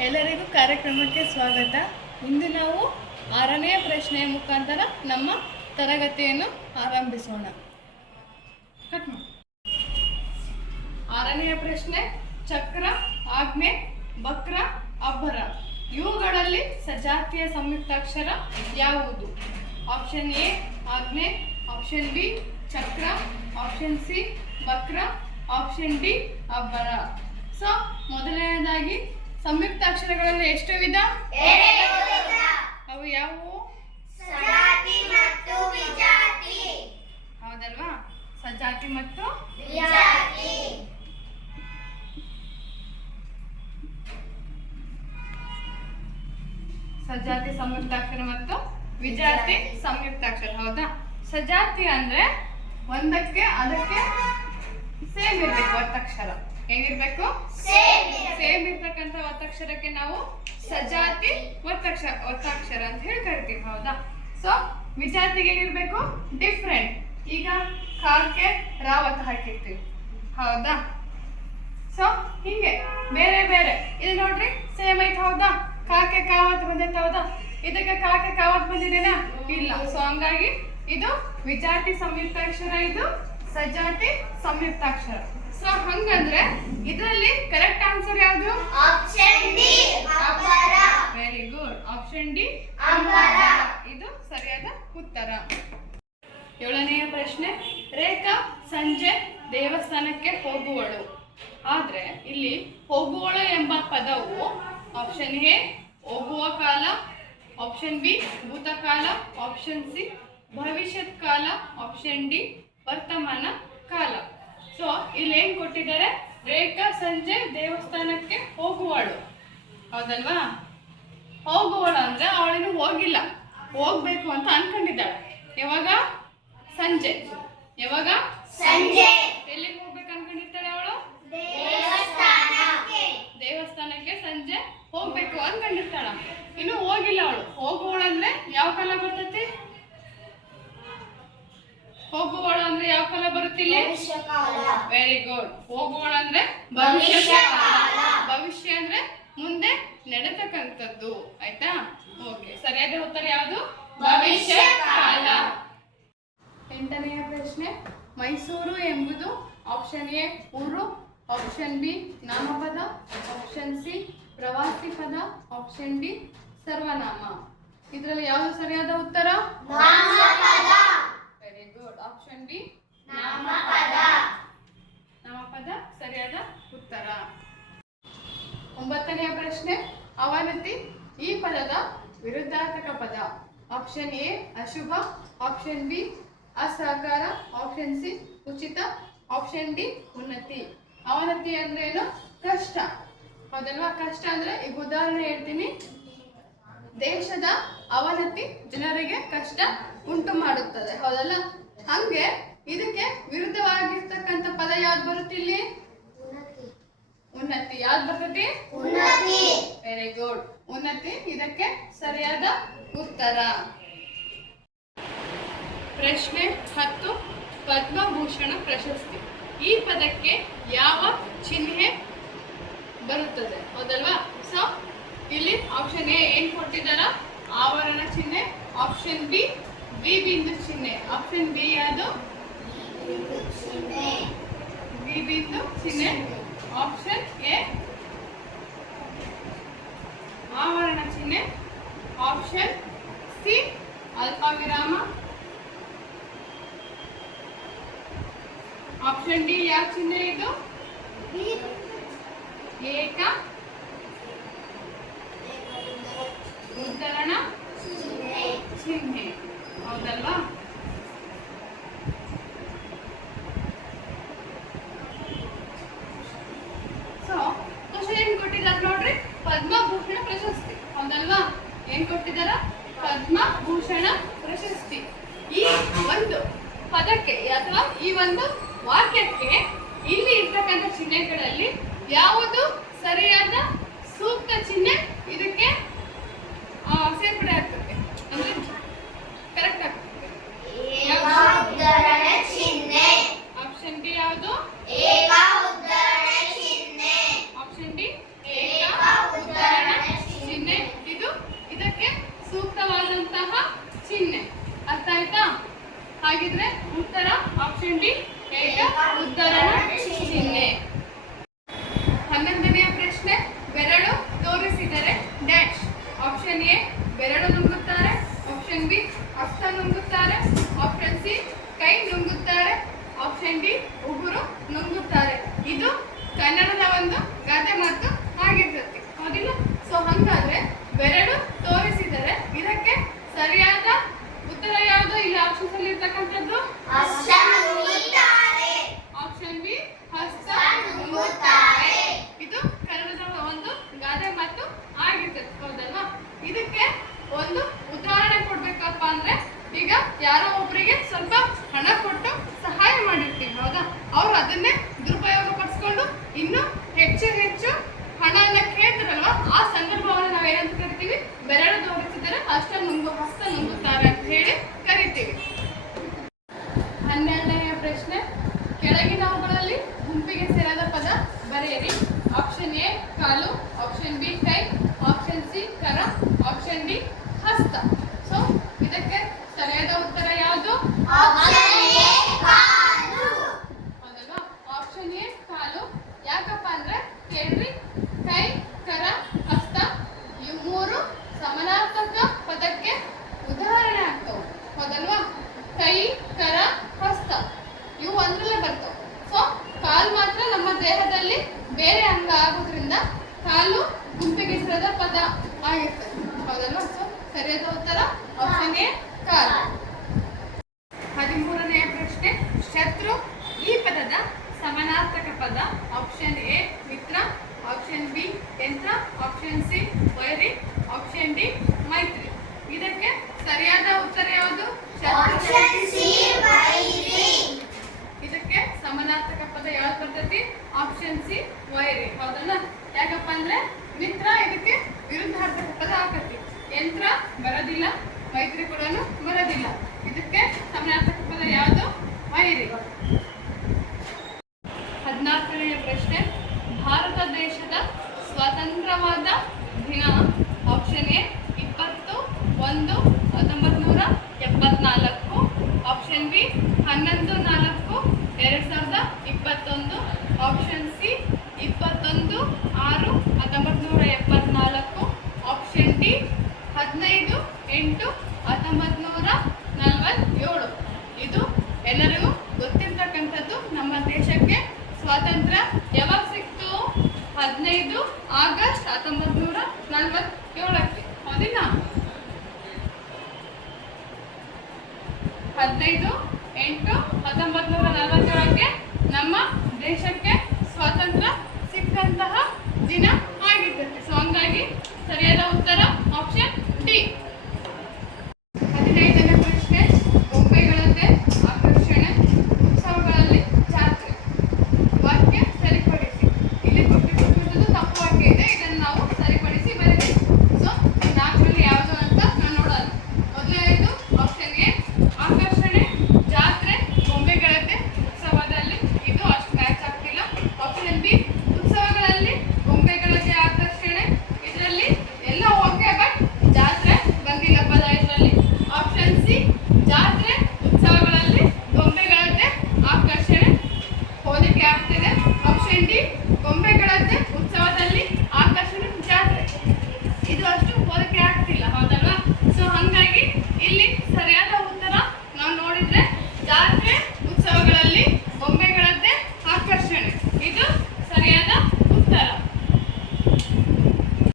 ಎಲ್ಲರಿಗೂ ಕಾರ್ಯಕ್ರಮಕ್ಕೆ ಸ್ವಾಗತ. ಇಂದು ನಾವು 6ನೇ ಪ್ರಶ್ನೆಯ ಮುಖಾಂತರ ನಮ್ಮ ತರಗತಿಯನ್ನು ಆರಂಭಿಸೋಣ. 6ನೆಯ ಪ್ರಶ್ನೆ, ಚಕ್ರ, ಆಜ್ಞೆ, ಬಕ್ರ, ಅಬ್ಬರ ಇವುಗಳಲ್ಲಿ ಸಜಾತಿಯ ಸಂಯುಕ್ತಾಕ್ಷರ ಯಾವುದು? ಆಪ್ಷನ್ ಎ ಆಜ್ಞೆ, ಆಪ್ಷನ್ ಬಿ ಚಕ್ರ, ಆಪ್ಷನ್ ಸಿ ಬಕ್ರ, ಆಪ್ಷನ್ ಡಿ ಅಬ್ಬರ. ಸೊ ಮೊದಲನೇದಾಗಿ ಸಂಯುಕ್ತಾಕ್ಷರಗಳಲ್ಲಿ ಎಷ್ಟು ವಿಧ? ಅವು ಯಾವುವು? ಸಜಾತಿ ಮತ್ತು ವಿಜಾತಿ. ಹೌದಲ್ವಾ? ಸಜಾತಿ ಮತ್ತು ವಿಜಾತಿ. ಸಜಾತಿ ಸಂಯುಕ್ತಾಕ್ಷರ ಮತ್ತು ವಿಜಾತಿ ಸಂಯುಕ್ತಾಕ್ಷರ. ಹೌದಾ? ಸಜಾತಿ ಅಂದ್ರೆ ಒಂದಕ್ಕೆ ಅದಕ್ಕೆ ಸೇಮ್ ಇರ್ಬೇಕು ಒತ್ತಕ್ಷರ. ಹೇಗಿರ್ಬೇಕು? ಸೇಮ್ ಇರ್ತಕ್ಕಂಥ ಒತ್ತಕ್ಷರಕ್ಕೆ ನಾವು ಸಜಾತಿ ಒತ್ತಾಕ್ಷರ ಅಂತ ಹೇಳಿ ಕರಿತೀವಿ. ಹೌದಾ? ಸೊ ವಿಜಾತಿಗೆ ಹೇಗಿರ್ಬೇಕು? ಡಿಫ್ರೆಂಟ್. ಈಗ ಕಾಕ್ಕೆ ರಾವತ್ ಹಾಕಿರ್ತೀವಿ. ಹೌದಾ? ಸೊ ಹಿಂಗೆ ಬೇರೆ ಬೇರೆ. ಇದು ನೋಡ್ರಿ ಸೇಮ್ ಐತೆ. ಹೌದಾ? ಕಾಕೆ ಕಾವತ್ ಬಂದೈತೆ. ಹೌದಾ? ಇದಕ್ಕೆ ಕಾಕೆ ಕಾವತ್ ಬಂದಿದೇನಾ? ಇಲ್ಲ. ಸೊ ಹಂಗಾಗಿ ಇದು ವಿಜಾತಿ ಸಂಯುಕ್ತಾಕ್ಷರ, ಇದು ಸಜಾತಿ ಸಂಯುಕ್ತಾಕ್ಷರ. ಸೊ ಹಂಗಂದ್ರೆ ಇದರಲ್ಲಿ ಕರೆಕ್ಟ್ ಆನ್ಸರ್ ಯಾವುದು? ಆಪ್ಷನ್ ಡಿ ಅಬ್ಬರ. Very good. ಆಪ್ಷನ್ ಡಿ ಅಬ್ಬರ ಇದು ಸರಿಯಾದ ಉತ್ತರ. 7ನೆಯ ಪ್ರಶ್ನೆ, ರೇಖಾ ಸಂಜೆ ದೇವಸ್ಥಾನಕ್ಕೆ ಹೋಗುವಳು. ಆದ್ರೆ ಇಲ್ಲಿ ಹೋಗುವಳು ಎಂಬ ಪದವು ಆಪ್ಷನ್ ಎ ಹೋಗುವ ಕಾಲ, ಆಪ್ಷನ್ ಬಿ ಭೂತಕಾಲ, ಆಪ್ಷನ್ ಸಿ ಭವಿಷ್ಯತ್ ಕಾಲ, ಆಪ್ಷನ್ ಡಿ ವರ್ತಮಾನ ಕಾಲ. ಸೊ ಇಲ್ಲಿ ಏನ್ ಕೊಟ್ಟಿದ್ದಾರೆ? ರೇಖಾ ಸಂಜೆ ದೇವಸ್ಥಾನಕ್ಕೆ ಹೋಗುವಳು. ಹೌದಲ್ವಾ? ಹೋಗುವಳು ಅಂದ್ರೆ ಅವಳಿನ್ನು ಹೋಗಿಲ್ಲ, ಹೋಗ್ಬೇಕು ಅಂತ ಅನ್ಕೊಂಡಿದ್ದಾಳೆ. ಯಾವಾಗ? ಸಂಜೆ. ಯಾವಾಗ? ಸಂಜೆ. ಎಲ್ಲಿಗೆ ಹೋಗ್ಬೇಕು ಅನ್ಕೊಂಡಿರ್ತಾಳೆ ಅವಳು? ದೇವಸ್ಥಾನಕ್ಕೆ ಸಂಜೆ ಹೋಗ್ಬೇಕು ಅನ್ಕೊಂಡಿರ್ತಾಳ. ಇನ್ನು ಹೋಗಿಲ್ಲ ಅವಳು. ಹೋಗುವಳು ಅಂದ್ರೆ ಯಾವ ಕಾಲ ಬರ್ತೈತಿ? ಹೋಗುವಳು ಅಂದ್ರೆ ಯಾವ ಕಾಲ ಬರುತ್ತಿಲ್ಲ? Very good. ಹೋಗುವಳು ಅಂದ್ರೆ ಭವಿಷ್ಯ ಕಾಲ. ಭವಿಷ್ಯ ಅಂದ್ರೆ ಮುಂದೆ ನಡೆತಕ್ಕಂಥದ್ದು. ಆಯ್ತಾ? ಓಕೆ, ಸರಿಯಾದ ಉತ್ತರ ಯಾವುದು? ಭವಿಷ್ಯ ಕಾಲ. 8ನೆಯ ಪ್ರಶ್ನೆ, ಮೈಸೂರು ಎಂಬುದು ಆಪ್ಷನ್ ಎ ಊರು, ಆಪ್ಷನ್ ಬಿ ನಾಮಪದ, ಆಪ್ಷನ್ ಸಿ ಪ್ರವಾಸಿ ಪದ, ಆಪ್ಷನ್ ಡಿ ಸರ್ವನಾಮ. ಇದರಲ್ಲಿ ಯಾವುದು ಸರಿಯಾದ ಉತ್ತರ? ನಾಮಪದ. Very good. ಆಪ್ಷನ್ ಬಿ ನಾಮಪದ. ನಾಮಪದ ಸರಿಯಾದ ಉತ್ತರ. 9ನೆಯ ಪ್ರಶ್ನೆ, ಅವನತಿ ಈ ಪದದ ವಿರುದ್ಧಾರ್ಥಕ ಪದ. ಆಪ್ಷನ್ ಎ ಅಶುಭ, ಆಪ್ಷನ್ ಬಿ ಅಸಹಕಾರ, ಆಪ್ಷನ್ ಸಿ ಉಚಿತ, ಆಪ್ಷನ್ ಡಿ ಉನ್ನತಿ. ಅವನತಿ ಅಂದ್ರೆ ಏನು? ಕಷ್ಟ. ಹೌದಲ್ವಾ? ಕಷ್ಟ ಅಂದ್ರೆ ಈಗ ಉದಾಹರಣೆ ಹೇಳ್ತೀನಿ. ದೇಶದ ಅವನತಿ ಜನರಿಗೆ ಕಷ್ಟ ಉಂಟು ಮಾಡುತ್ತದೆ. ಹೌದಲ್ಲ? ಹಂಗೆ ಇದಕ್ಕೆ ವಿರುದ್ಧವಾಗಿರ್ತಕ್ಕಂಥ ಪದ ಯಾವ್ದು ಬರುತ್ತಿಲ್ಲಿ? ಉನ್ನತಿ. ಯಾವ್ದು ಬರ್ತದೆ? ಉನ್ನತಿ. Very good. ಉನ್ನತಿ ಇದಕ್ಕೆ ಸರಿಯಾದ ಉತ್ತರ. ಪ್ರಶ್ನೆ 10, ಪದ್ಮಭೂಷಣ ಪ್ರಶಸ್ತಿ. ಈ ಪದಕ್ಕೆ ಯಾವ ಚಿಹ್ನೆ ಬರುತ್ತದೆ? ಹೌದಲ್ವಾ? ಸೊ ಇಲ್ಲಿ ಆಪ್ಷನ್ ಎ ಏನ್ ಕೊಟ್ಟಿದ್ದಾರ? ಆವರಣ ಚಿಹ್ನೆ. ಆಪ್ಷನ್ ಬಿ ವಿ ಬಿಂದು ಚಿಹ್ನೆ. ಆಪ್ಷನ್ ಬಿ ಯಾವುದು? ವಿ ಬಿಂದು ಚಿಹ್ನೆ. ಆಪ್ಷನ್ ಎ ಆವರಣ ಚಿಹ್ನೆ. ಆಪ್ಷನ್ ಸಿ ಅಲ್ಪ ವಿರಾಮ. ಆಪ್ಷನ್ ಡಿ ಯಾವ ಚಿಹ್ನೆ ಇದು? ಏಕ ಉದ್ಧರಣ ಚಿಹ್ನೆ. ಹೌದಲ್ವಾ? ಸೊ ಕ್ವಶನ್ ಏನ್ ಕೊಟ್ಟಿದ್ದಾರೆ ನೋಡ್ರಿ? ಪದ್ಮಭೂಷಣ ಪ್ರಶಸ್ತಿ. ಹೌದಲ್ವಾ? ಏನ್ ಕೊಟ್ಟಿದಾರ? ಪದ್ಮಭೂಷಣ ಪ್ರಶಸ್ತಿ. ಈ ಒಂದು ಪದಕ್ಕೆ ಅಥವಾ ಈ ಒಂದು ವಾಕ್ಯಕ್ಕೆ ಇಲ್ಲಿ ಇರ್ತಕ್ಕಂಥ ಚಿಹ್ನೆಗಳಲ್ಲಿ ಯಾವುದು ಸರಿಯಾದ ಸೂಕ್ತ ಚಿಹ್ನೆ ಇದಕ್ಕೆ ಸೇರ್ಪಡೆ ಆಗ್ತದೆ ಅಂದ್ರೆ ಕರೆಕ್ಟ್ ಆಗ್ತದೆ? ಚಿಹ್ನೆ. ಆಪ್ಷನ್ ಡಿ ಯಾವುದು? ಏಕ ಉದ್ಧರಣ ಚಿಹ್ನೆ. ಆಪ್ಷನ್ ಡಿ ಏಕ ಉದ್ಧರಣ ಆಪ್ಷನ್ ಬಿ ಕೈ, ಆಪ್ಷನ್ ಸಿ ಕರ, ಆಪ್ಷನ್ ಡಿ ಹಸ್ತ. ಸೊ ಇದಕ್ಕೆ ಸರಿಯಾದ ಉತ್ತರ ಯಾವುದು? ಆಪ್ಷನ್ ಎ ಕಾಲು. ಹೌದಲ್ವಾ? ಆಪ್ಷನ್ ಎ ಕಾಲು. ಯಾಕಪ್ಪ ಅಂದ್ರೆ ಕೇಳ್ರಿ, ಕೈ, ಕರ, ಹಸ್ತ ಇವು ಮೂರು ಸಮಾನಾರ್ಥಕ ಪದಕ್ಕೆ ಉದಾಹರಣೆ ಆಗ್ತವೆ. ಹೌದಲ್ವಾ? ಕೈ, ಕರ, ಹಸ್ತ ಇವು ಒಂದ್ರಲ್ಲೇ ಬರ್ತವೆ. ಸೊ ಕಾಲು ಮಾತ್ರ ನಮ್ಮ ದೇಹದಲ್ಲಿ ಬೇರೆ ಅಂಗ ಆಗೋದ್ರಿಂದ ಕಾಲು ಗುಂಪಿಗೆ ಸೇರಿದ ಪದ ಆಗಿರ್ತದೆ. ಹೌದಲ್ವಾ? ಸೊ ಸರಿಯಾದ ಉತ್ತರ ಆಪ್ಷನ್ ಎ ಕಾಲು. 13ನೇ ಪ್ರಶ್ನೆ, ಶತ್ರು ಈ ಪದದ ಸಮಾನಾರ್ಥಕ ಪದ. Option A Mitra, option B ಯಂತ್ರ, ಆಪ್ಷನ್ ಸಿ ವೈರಿ, ಆಪ್ಷನ್ ಡಿ ಮೈತ್ರಿ. ಇದಕ್ಕೆ ಸರಿಯಾದ ಉತ್ತರ ಯಾವುದು? ಆಪ್ಷನ್ ಸಿ ವೈರಿ. ಇದಕ್ಕೆ ಸಮಾನಾರ್ಥಕ ಪದ ಯಾವ್ದು ಬರ್ತೈತಿ? ಆಪ್ಷನ್ ಸಿ ವೈರಿ. ಹೌದಲ್ಲ? ಯಾಕಪ್ಪ ಅಂದ್ರೆ ಮಿತ್ರ ಇದಕ್ಕೆ ವಿರುದ್ಧಾರ್ಥಕ ಪದ ಆಗತ್ತೆ. ಯಂತ್ರ ಬರೋದಿಲ್ಲ, ಮೈತ್ರಿ ಕೂಡ ಬರೋದಿಲ್ಲ. ಇದಕ್ಕೆ ಸಮಾನಾರ್ಥಕ ಪದ ಯಾವುದು? ವೈರಿ. 14ನೇ ಪ್ರಶ್ನೆ, ಭಾರತ ದೇಶದ ಸ್ವತಂತ್ರವಾದ ದಿನ. Option A 20/1/1974, option B 11/4/2021, option C 21/6/1974, option D 15/8/1947. ಇದು ಎಲ್ಲರಿಗೂ ಗೊತ್ತಿರ್ತಕ್ಕಂಥದ್ದು. ನಮ್ಮ ದೇಶಕ್ಕೆ ಸ್ವಾತಂತ್ರ್ಯ ಯಾವಾಗ ಸಿಕ್ತು? 15 ಆಗಸ್ಟ್ 1947. ಹೌದಿಲ್ಲ? 15/8/1947 ನಮ್ಮ